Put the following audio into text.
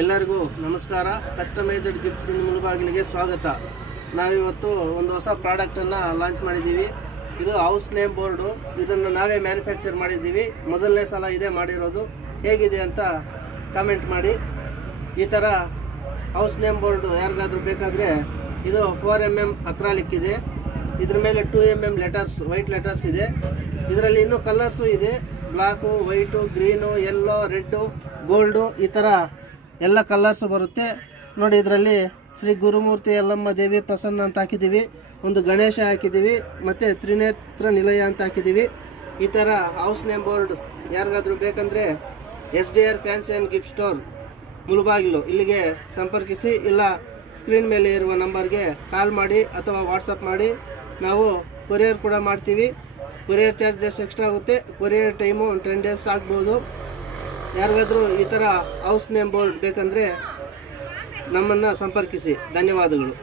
ಎಲ್ಲರಿಗೂ ನಮಸ್ಕಾರ. Customised gifts ಇನ್ ಮುಳುಬಾಗಿಲಿಗೆ ಸ್ವಾಗತ. ನಾವಿವತ್ತು ಒಂದು ಹೊಸ ಪ್ರಾಡಕ್ಟನ್ನು ಲಾಂಚ್ ಮಾಡಿದ್ದೀವಿ. ಇದು ಹೌಸ್ ನೇಮ್ ಬೋರ್ಡು. ಇದನ್ನು ನಾವೇ ಮ್ಯಾನುಫ್ಯಾಕ್ಚರ್ ಮಾಡಿದ್ದೀವಿ. ಮೊದಲನೇ ಸಲ ಇದೇ ಮಾಡಿರೋದು. ಹೇಗಿದೆ ಅಂತ ಕಾಮೆಂಟ್ ಮಾಡಿ. ಈ ಥರ ಹೌಸ್ ನೇಮ್ ಬೋರ್ಡು ಯಾರಿಗಾದ್ರೂ ಬೇಕಾದರೆ ಇದು 4mm ಅಕ್ರಾಲಿಕ್ ಇದೆ. ಇದ್ರ ಮೇಲೆ 2mm ಲೆಟರ್ಸ್, ವೈಟ್ ಲೆಟರ್ಸ್ ಇದೆ. ಇದರಲ್ಲಿ ಇನ್ನೂ ಕಲರ್ಸು ಇದೆ. Block, white, green, yellow, red, gold, ಈ ಥರ ಎಲ್ಲ ಕಲರ್ಸು ಬರುತ್ತೆ ನೋಡಿ. ಇದರಲ್ಲಿ ಶ್ರೀ ಗುರುಮೂರ್ತಿ ಯಲ್ಲಮ್ಮ ದೇವಿ ಪ್ರಸನ್ನ ಅಂತ ಹಾಕಿದ್ದೀವಿ, ಒಂದು ಗಣೇಶ ಹಾಕಿದ್ದೀವಿ, ಮತ್ತು ತ್ರಿನೇತ್ರ ನಿಲಯ ಅಂತ ಹಾಕಿದ್ದೀವಿ. ಈ ಥರ ಹೌಸ್ ನೇಮ್ ಬೋರ್ಡ್ ಯಾರಿಗಾದ್ರೂ ಬೇಕಂದರೆ SDR fancy and gift store Mulbagal ಇಲ್ಲಿಗೆ ಸಂಪರ್ಕಿಸಿ. ಇಲ್ಲ ಸ್ಕ್ರೀನ್ ಮೇಲೆ ಇರುವ ನಂಬರ್ಗೆ ಕಾಲ್ ಮಾಡಿ ಅಥವಾ ವಾಟ್ಸಪ್ ಮಾಡಿ. ನಾವು ಕೊರಿಯರ್ ಕೂಡ ಮಾಡ್ತೀವಿ. ಕೊರಿಯರ್ ಚಾರ್ಜಸ್ ಎಕ್ಸ್ಟ್ರಾ ಆಗುತ್ತೆ. ಕೊರಿಯರ್ ಟೈಮು 10 ಡೇಸ್ ಆಗ್ಬೋದು. ಯಾರಿಗಾದ್ರೂ ಈ ಥರ ಹೌಸ್ ನೇಮ್ ಬೋರ್ಡ್ ಬೇಕಂದರೆ ನಮ್ಮನ್ನು ಸಂಪರ್ಕಿಸಿ. ಧನ್ಯವಾದಗಳು.